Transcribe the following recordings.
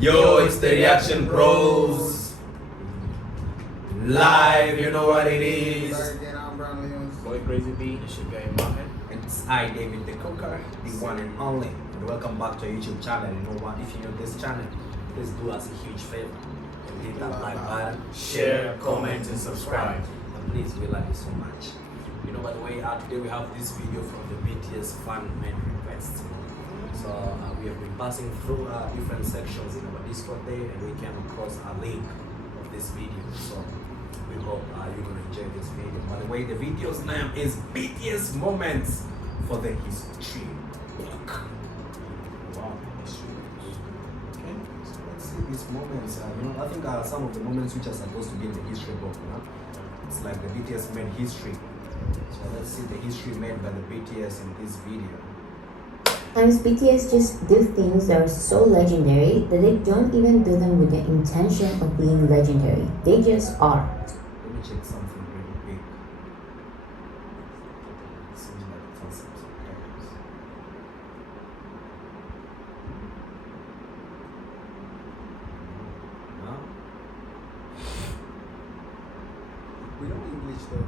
Yo, it's the Reaction Bros. Live, you know what it is. Boy Crazy B, it's your guy Mohammed. And it's I, David the Cooker, the one and only. And welcome back to our YouTube channel. You know what? If you know this channel, please do us a huge favor. And hit that like button, Share, comment, and subscribe. And please, we love you so much. You know, by the way, today we have this video from the BTS fan made request. So we have been passing through different sections in our Discord day, and we came across a link of this video. So we hope you're gonna enjoy this video. By the way, the video's name is BTS Moments for the History Book. Wow, history. Okay, so let's see these moments. I think some of the moments which are supposed to be in the history book. It's like the BTS made history. So let's see the history made by the BTS in this video. Sometimes BTS just do things that are so legendary that they don't even do them with the intention of being legendary. They just are. Let me check something really big. It seems like it has some subtitles. No? We know English though.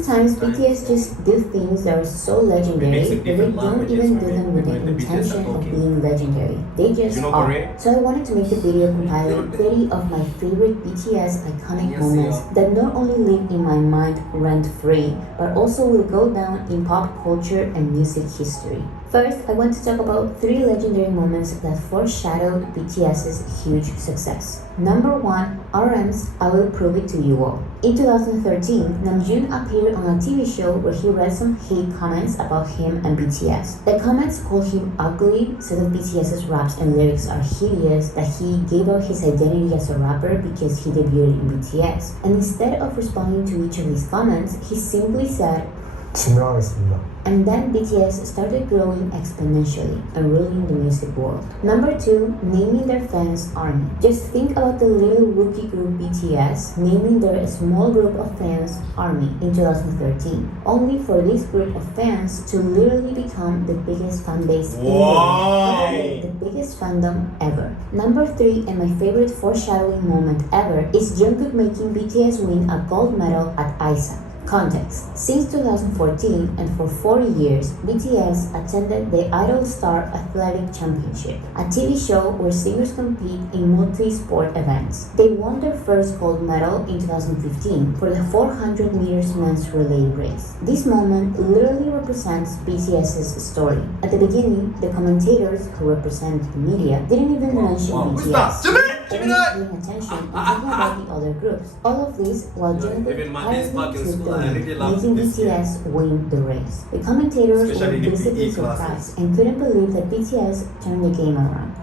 Sometimes BTS just do things that are so legendary that they don't even do them with the intention of being legendary. They just are. So I wanted to make a video compiling 30 of my favorite BTS iconic moments that not only live in my mind rent-free, but also will go down in pop culture and music history. First, I want to talk about 3 legendary moments that foreshadowed BTS's huge success. Number 1, RM's I Will Prove It To You All. In 2013, Namjoon appeared on a TV show where he read some hate comments about him and BTS. The comments called him ugly, said that BTS's raps and lyrics are hideous, that he gave up his identity as a rapper because he debuted in BTS. And instead of responding to each of these comments, he simply said, 증명하겠습니다. and then BTS started growing exponentially and ruling the music world. Number 2, naming their fans ARMY. Just think about the little rookie group BTS naming their small group of fans ARMY in 2013, only for this group of fans to literally become the biggest fan base in the world, the biggest fandom ever. Number 3, and my favorite foreshadowing moment ever, is Jungkook making BTS win a gold medal at ISAC. Context. Since 2014 and for 4 years, BTS attended the Idol Star Athletic Championship, a TV show where singers compete in multi-sport events. They won their first gold medal in 2015 for the 400 meters men's relay race. This moment literally represents BTS's story. At the beginning, the commentators who represent the media didn't even mention BTS. Only paying attention and talking about the other groups. All of this while Jungkook tirelessly took the lead, making BTS win the race. The commentators were basically surprised and couldn't believe that BTS turned the game around.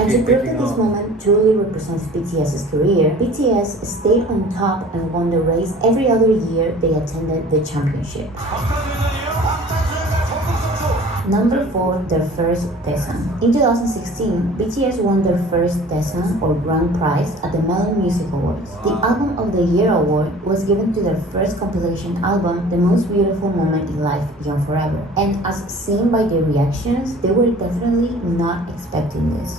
And to prove that this moment truly represents BTS's career, BTS stayed on top and won the race every other year they attended the championship. Number 4, their first Daesang. In 2016, BTS won their first Daesang or Grand Prize at the Melon Music Awards. The Album of the Year award was given to their first compilation album, The Most Beautiful Moment in Life, Young Forever. And as seen by their reactions, they were definitely not expecting this.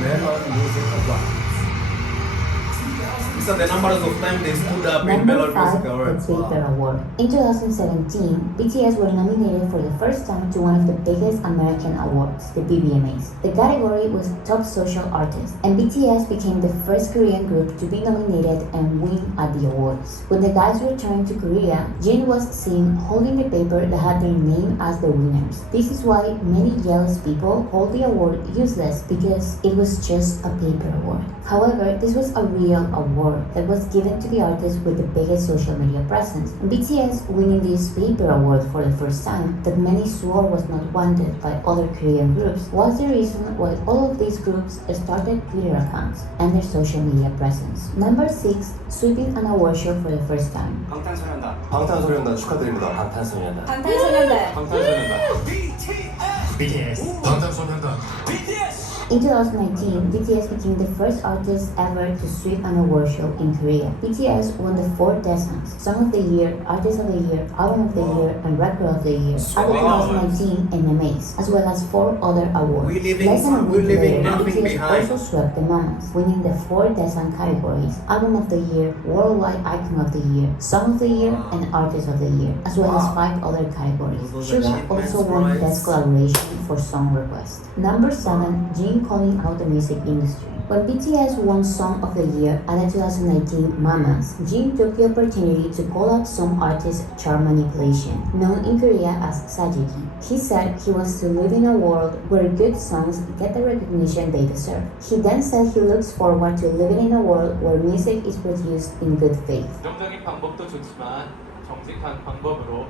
Melon Music Awards. These are the numbers of times they stood up in Melon Music Awards. The Paper Award. In 2017, BTS were nominated for the first time to one of the biggest American awards, the BBMAs. The category was Top Social Artist, and BTS became the first Korean group to be nominated and win at the awards. When the guys returned to Korea, Jin was seen holding the paper that had their name as the winners. This is why many jealous people hold the award useless because it was just a paper award. However, this was a real award that was given to the artist with the biggest social media presence. And BTS winning this paper award for the first time that many swore was not wanted by other Korean groups was the reason why all of these groups started Twitter accounts and their social media presence. Number 6, sweeping an award show for the first time. 방탄소년단 축하드립니다. 방탄소년단. 방탄소년단. 방탄소년단. BTS! BTS 방탄소년단 In 2019, BTS became the first artist ever to sweep an award show in Korea. BTS won the 4 Daesangs, Song of the Year, Artist of the Year, Album of the Year, and Record of the Year at the 2019 MMAs, as well as 4 other awards. Less than a week later, BTS also swept the Mamas, winning the 4 Daesang categories, Album of the Year, Worldwide Icon of the Year, Song of the Year, and Artist of the Year, as well as 5 other categories. Suga also won Best Collaboration for Song Request. Number 7, Jin calling out the music industry. When BTS won Song of the Year at the 2019 Mamas, Jin took the opportunity to call out some artist chart manipulation, known in Korea as sajiki. He said he wants to live in a world where good songs get the recognition they deserve. He then said he looks forward to living in a world where music is produced in good faith. 긍정적인 방법도 좋지만 정직한 방법으로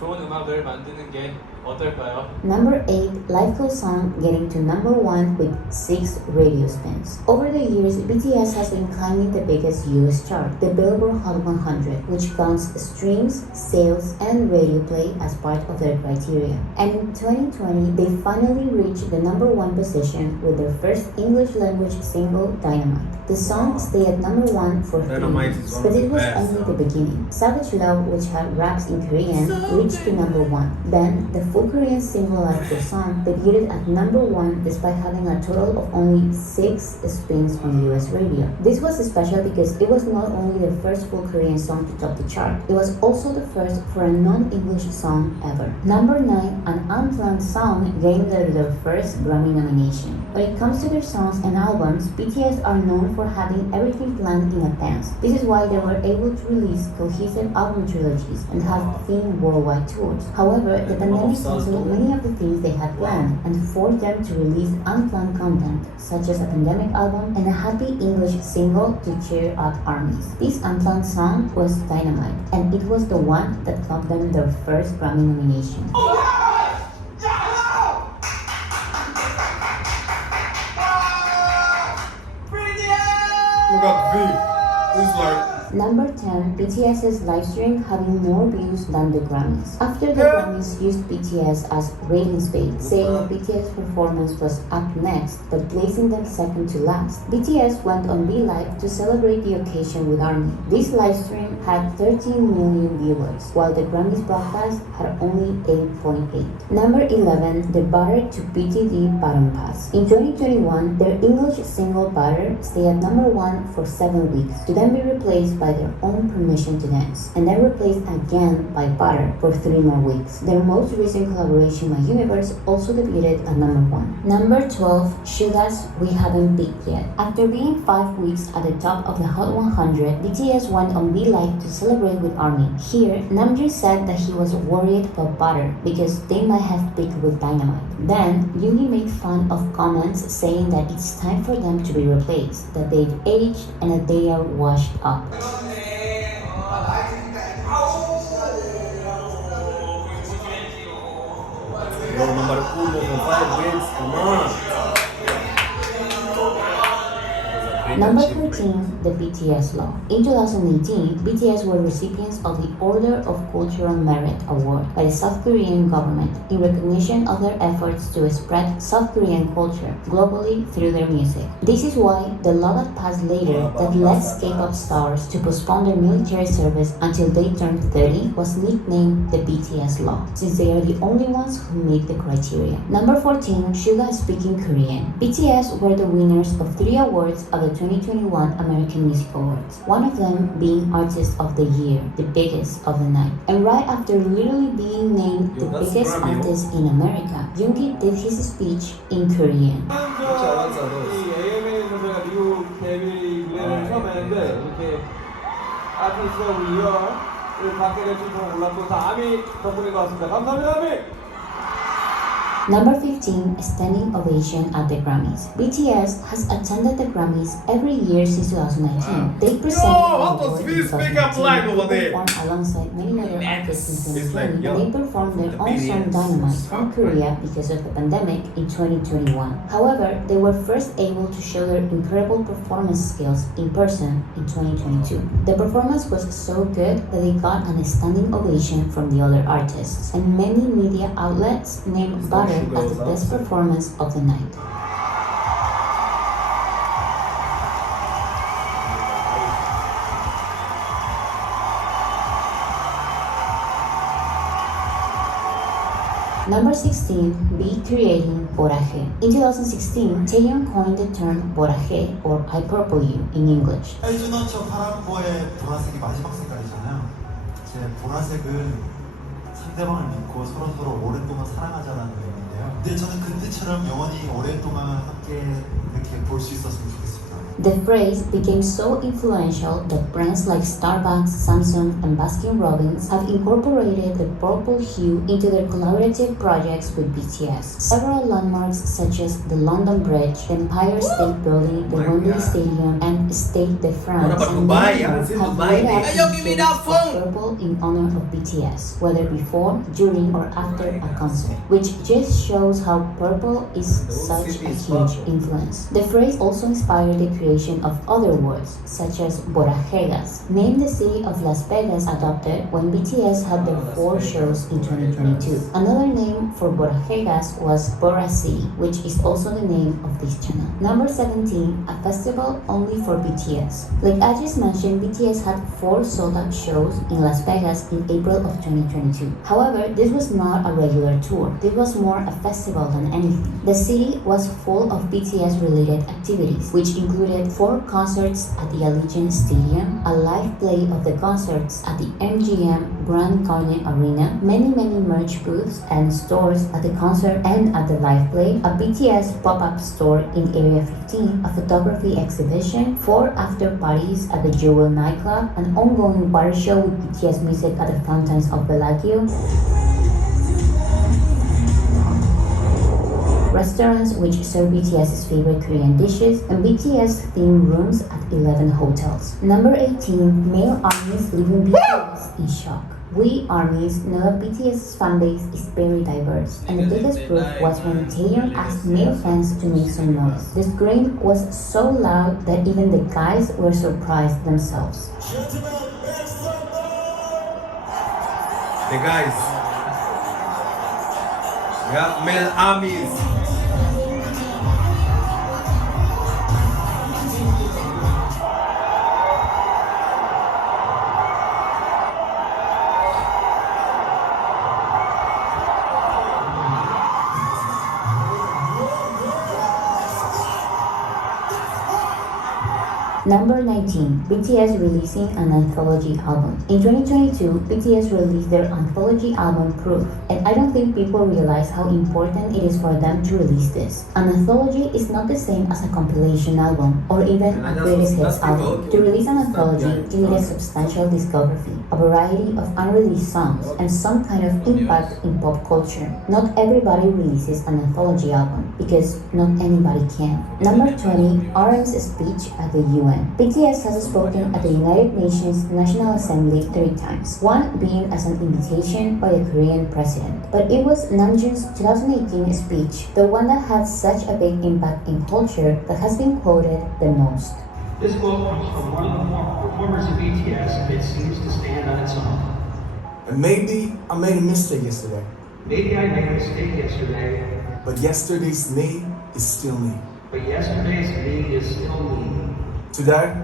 좋은 음악을 만드는 게 어떨까요? Number 8, Live Cool Song getting to number 1 with 6 radio spins. Over the years, BTS has been climbing the biggest US chart, the Billboard Hot 100, which counts streams, sales, and radio play as part of their criteria. And in 2020, they finally reached the number 1 position with their first English language single, Dynamite. The song stayed at number 1 for 3 months, but it was only the beginning. Savage Love, which had raps in Korean, reached to number 1. Then, the full Korean single Live Cool Song debuted at number 1 despite having a total of only 6 spins on US radio. This was special because it was not only the first full Korean song to top the chart, it was also the first for a non-English song ever. Number 9, an unplanned song gained their first Grammy nomination. When it comes to their songs and albums, BTS are known for having everything planned in advance. This is why they were able to release cohesive album trilogies and have themed worldwide tours. However, the pandemic canceled many of the things they had planned and forced them to release unplanned content, such as a pandemic album and a happy English single to cheer up armies. This unplanned song was Dynamite, and it was the one that got them their first Grammy nomination. Number 10, BTS's livestream having more views than the Grammys. After the Grammys used BTS as ratings bait, saying that BTS performance was up next, but placing them second to last. BTS went on V Live to celebrate the occasion with ARMY. This livestream had 13 million viewers, while the Grammys broadcast had only 8.8. Number 11, the Butter to BTD Bottom Pass. In 2021, their English single Butter stayed at number 1 for 7 weeks, to then be replaced by their own Permission to Dance, and then replaced again by Butter for 3 more weeks. Their most recent collaboration, My Universe, also debuted at number 1. Number 12, Suga's We Haven't Peaked Yet. After being 5 weeks at the top of the Hot 100, BTS went on V Live to celebrate with ARMY. Here, Namjoon said that he was worried about Butter because they might have peaked with Dynamite. Then, Yoongi made fun of comments saying that it's time for them to be replaced, that they've aged and that they are washed up. Number 1 from 5 wins, come on! Number 13, the BTS Law. In 2018, BTS were recipients of the Order of Cultural Merit Award by the South Korean government in recognition of their efforts to spread South Korean culture globally through their music. This is why the law that passed later that lets K-pop stars to postpone their military service until they turned 30 was nicknamed the BTS Law, since they are the only ones who meet the criteria. Number 14, Suga speaking Korean. BTS were the winners of 3 awards of the 2021 American Music Awards, one of them being Artist of the Year, the biggest of the night. And right after literally being named the biggest artist in America, Yoongi did his speech in Korean. 미국 데뷔 무대를 처음 했는데 이렇게 아티스트 오브 이어를 받게 될 줄은 몰랐고 다 아미 덕분인 것 같습니다. 감사합니다, 아미! Number 15, standing ovation at the Grammys. BTS has attended the Grammys every year since 2019. They presented awards in 2019, performed alongside many other artists in 2020, and they performed their own song Dynamite from Korea because of the pandemic in 2021. However, they were first able to show their incredible performance skills in person in 2022. The performance was so good that they got a standing ovation from the other artists, and many media outlets named Butter awarded as the best performance of the night. Number 16, Be Creating Boraje. In 2016, Taeyeon coined the term Boraje, or I Purple You in English. 해주는 저 파란보의 보라색이 마지막 색깔이잖아요. 제 보라색은 상대방을 믿고 서로 오랫동안 사랑하자라는 의미인데요. 근데 저는 그때처럼 영원히 오랫동안 함께 이렇게 볼 수 있었으면 좋겠습니다. The phrase became so influential that brands like Starbucks, Samsung, and Baskin-Robbins have incorporated the purple hue into their collaborative projects with BTS. Several landmarks such as the London Bridge, the Empire State Building, the Wembley Stadium, and Stade de France, and many more have laid out shades of purple in honor of BTS, whether before, during, or after a concert, which just shows how purple is such a huge influence. The phrase also inspired the creation of other words, such as Borajegas, named the city of Las Vegas adopted when BTS had their 4 shows in 2022. Another name for Borajegas was Bora City, which is also the name of this channel. Number 17, a festival only for BTS. Like I just mentioned, BTS had 4 sold-out shows in Las Vegas in April of 2022. However, this was not a regular tour. This was more a festival than anything. The city was full of BTS-related activities, which included 4 concerts at the Allegiant Stadium, a live play of the concerts at the MGM Grand Garden Arena, many merch booths and stores at the concert and at the live play, a BTS pop-up store in Area 15, a photography exhibition, 4 after parties at the Jewel nightclub, an ongoing water show with BTS music at the fountains of Bellagio, restaurants which serve BTS's favorite Korean dishes, and BTS-themed rooms at 11 hotels. Number 18, male armies leaving BTS in shock. We armies know that BTS's fanbase is very diverse, and the biggest proof was when Taeyeon asked male fans to make some noise. The scream was so loud that even the guys were surprised themselves. The guys, we have male armies. Number 19, BTS releasing an anthology album. In 2022, BTS released their anthology album Proof, and I don't think people realize how important it is for them to release this. An anthology is not the same as a compilation album, or even a greatest hits album. To release an anthology, you need a substantial discography, a variety of unreleased songs, and some kind of impact in pop culture. Not everybody releases an anthology album, because not anybody can. Number 20, RM's speech at the UN. BTS has spoken at the United Nations National Assembly 3 times, one being as an invitation by the Korean president. But it was Namjoon's 2018 speech, the one that had such a big impact in culture, that has been quoted the most. This quote comes from one of the performers of BTS, and it seems to stand on its own. And maybe I made a mistake yesterday. Maybe I made a mistake yesterday, But yesterday's me is still me. but yesterday's me is still me. Today,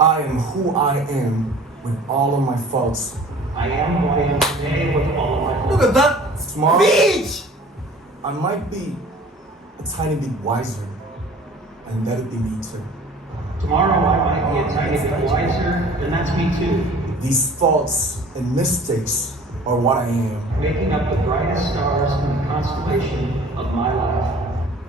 I am who I am with all of my faults. I am who I am today with all of my faults. Look at that Tomorrow, speech! I might be a tiny bit wiser, and that'd be me too. Tomorrow I might be a tiny bit wiser, and that's me too. These faults and mistakes are what I am. Making up the brightest stars in the constellation of my life.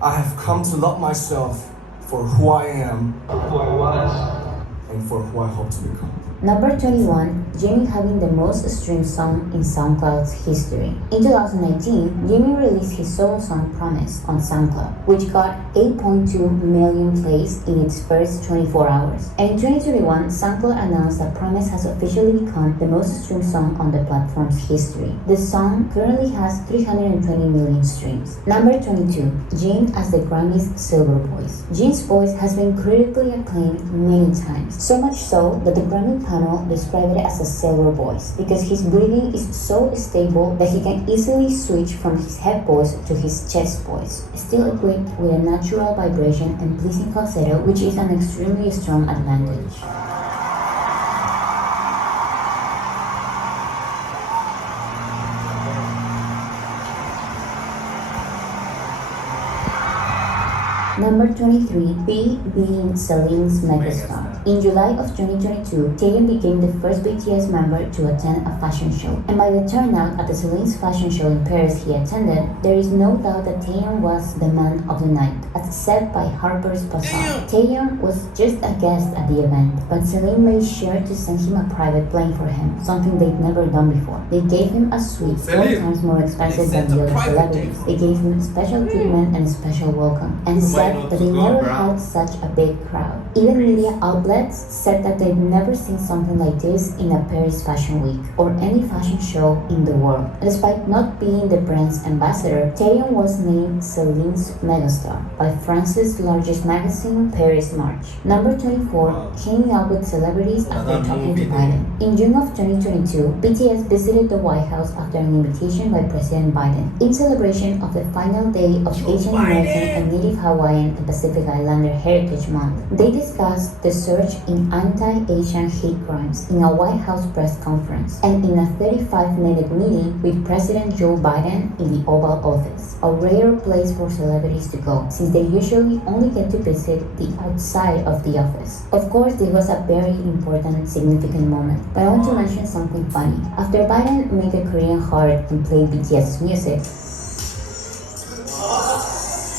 I have come to love myself for who I am For who I was, and for who I hope to become. Number 21, Jimmy having the most streamed song in SoundCloud's history. In 2019, Jimmy released his solo song Promise on SoundCloud, which got 8.2 million plays in its first 24 hours. And in 2021, SoundCloud announced that Promise has officially become the most streamed song on the platform's history. The song currently has 320 million streams. Number 22, Jin as the Grammy's Silver Voice. Jin's voice has been critically acclaimed many times, so much so that the Grammy panel described it as a silver voice because his breathing is so stable that he can easily switch from his head voice to his chest voice, still equipped with a natural vibration and pleasing falsetto, which is an extremely strong advantage. Number 23, B being Celine's megastar. In July of 2022, Taeyeon became the first BTS member to attend a fashion show. And by the turnout at the Celine's fashion show in Paris he attended, there is no doubt that Taeyeon was the man of the night, as said by Harper's Bazaar. Taeyeon was just a guest at the event, but Celine made sure to send him a private plane for him, something they'd never done before. They gave him a suite 4 times more expensive than the other celebrities. They gave him special treatment and a special welcome, and said that they never had such a big crowd. Even media outlets said that they'd never seen something like this in a Paris Fashion Week or any fashion show in the world. Despite not being the brand's ambassador, Taeyeon was named Celine's megastar by France's largest magazine, Paris March. Number 24, hanging out with celebrities after talking to Biden. In June of 2022, BTS visited the White House after an invitation by President Biden in celebration of the final day of Asian American and Native Hawaiian and Pacific Islander Heritage Month. They discussed the surge in anti-Asian hate crimes in a White House press conference and in a 35-minute meeting with President Joe Biden in the Oval Office, a rare place for celebrities to go since they usually only get to visit the outside of the office. Of course, this was a very important, significant moment, but I want to mention something funny. After Biden made the Korean heart and played BTS music,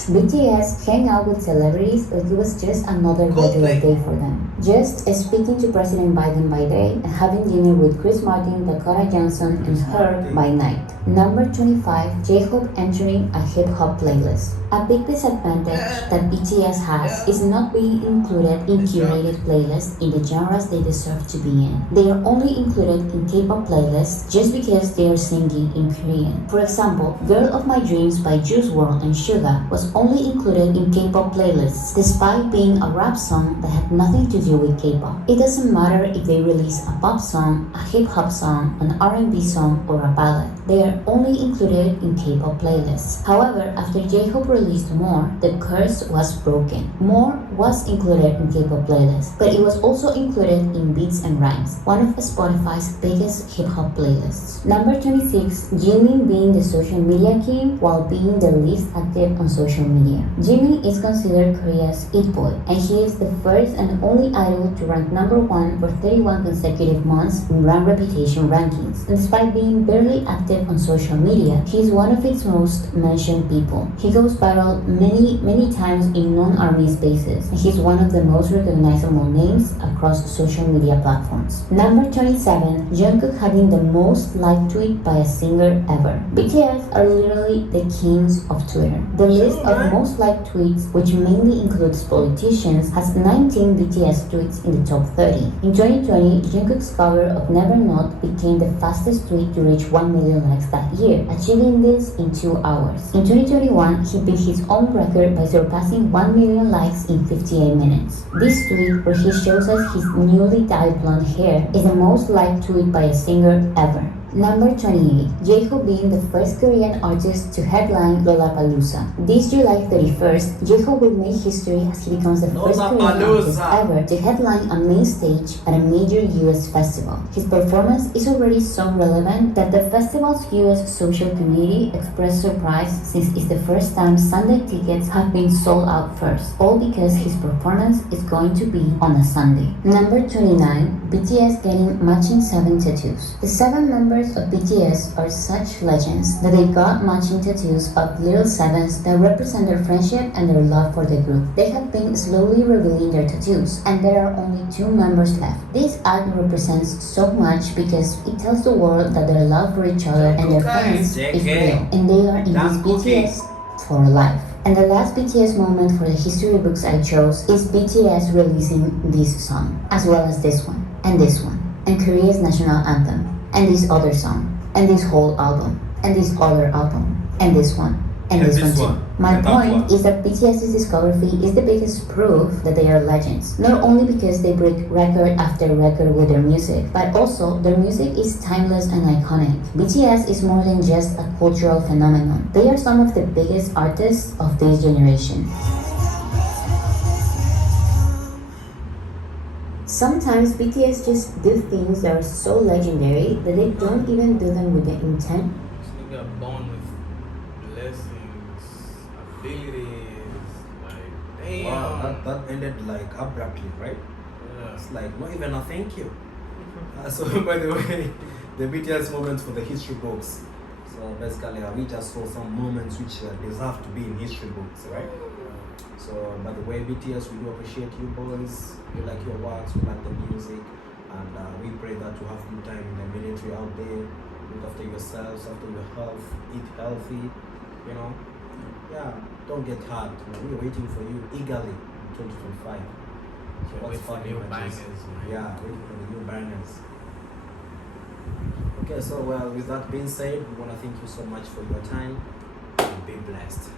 BTS hang out with celebrities like it was just another regular day for them. Just speaking to President Biden by day and having dinner with Chris Martin, Dakota Johnson, and her by night. Number 25, J-Hope entering a hip-hop playlist. A big disadvantage that BTS has is not being included in curated playlists in the genres they deserve to be in. They are only included in K-pop playlists just because they are singing in Korean. For example, Girl of My Dreams by Juice WRLD and Suga was only included in K-pop playlists despite being a rap song that had nothing to do with K-pop. It doesn't matter if they release a pop song, a hip-hop song, an R&B song, or a ballad. They are only included in K-pop playlists. However, after J-Hope released More, the curse was broken. More was included in K-pop playlists, but it was also included in Beats and Rhymes, one of Spotify's biggest hip-hop playlists. Number 26, Jimin being the social media king while being the least active on social media. Jimin is considered Korea's it boy, and he is the first and only idol to rank number 1 for 31 consecutive months in brand reputation rankings. Despite being barely active on social media, he is one of its most mentioned people. He goes viral many times in non-army spaces, and he's one of the most recognizable names across social media platforms. Number 27, Jungkook having the most liked tweet by a singer ever. BTS are literally the kings of Twitter. The list of most liked tweets, which mainly includes politicians, has 19 BTS tweets in the top 30. In 2020, Jungkook's cover of Never Not became the fastest tweet to reach 1 million likes that year, achieving this in 2 hours. In 2021, he beat his own record by surpassing 1 million likes in 58 minutes. This tweet, where he shows us his newly dyed blonde hair, is the most liked tweet by a singer ever. Number 28, J-Hope being the first Korean artist to headline Lollapalooza. This July 31st, J-Hope will make history as he becomes the first Korean artist ever to headline a main stage at a major US festival. His performance is already so relevant that the festival's US social community expressed surprise since it's the first time Sunday tickets have been sold out first, all because his performance is going to be on a Sunday. Number 29, BTS getting matching 7 tattoos. The 7 members of BTS are such legends that they got matching tattoos of little sevens that represent their friendship and their love for the group. They have been slowly revealing their tattoos, and there are only 2 members left. This act represents so much because it tells the world that their love for each other and their friends is real, and they are in this BTS for life. And the last BTS moment for the history books I chose is BTS releasing this song, as well as this one, and Korea's national anthem, and this other song, and this whole album, and this other album, and this one, And this one too. My the top point one. is that BTS's discography is the biggest proof that they are legends. Not only because they break record after record with their music, but also their music is timeless and iconic. BTS is more than just a cultural phenomenon. They are some of the biggest artists of this generation. Sometimes BTS just do things that are so legendary that they don't even do them with the intent. This nigga born with blessings, abilities, like damn. Wow, that ended like abruptly, right? Yeah. It's like not even a thank you. So by the way, the BTS moments for the history books. So basically, we just saw some moments which deserve to be in history books, right? So by the way, BTS, we do appreciate you boys. We like your works, we like the music, and we pray that you have good time in the military out there. Look after yourselves, after your health, eat healthy, you know. Yeah, don't get hurt. We're waiting for you eagerly in 2025. Can't wait for new bangers, man. Yeah, waiting for the new bangers. Okay, so well, with that being said, we want to thank you so much for your time. And be blessed.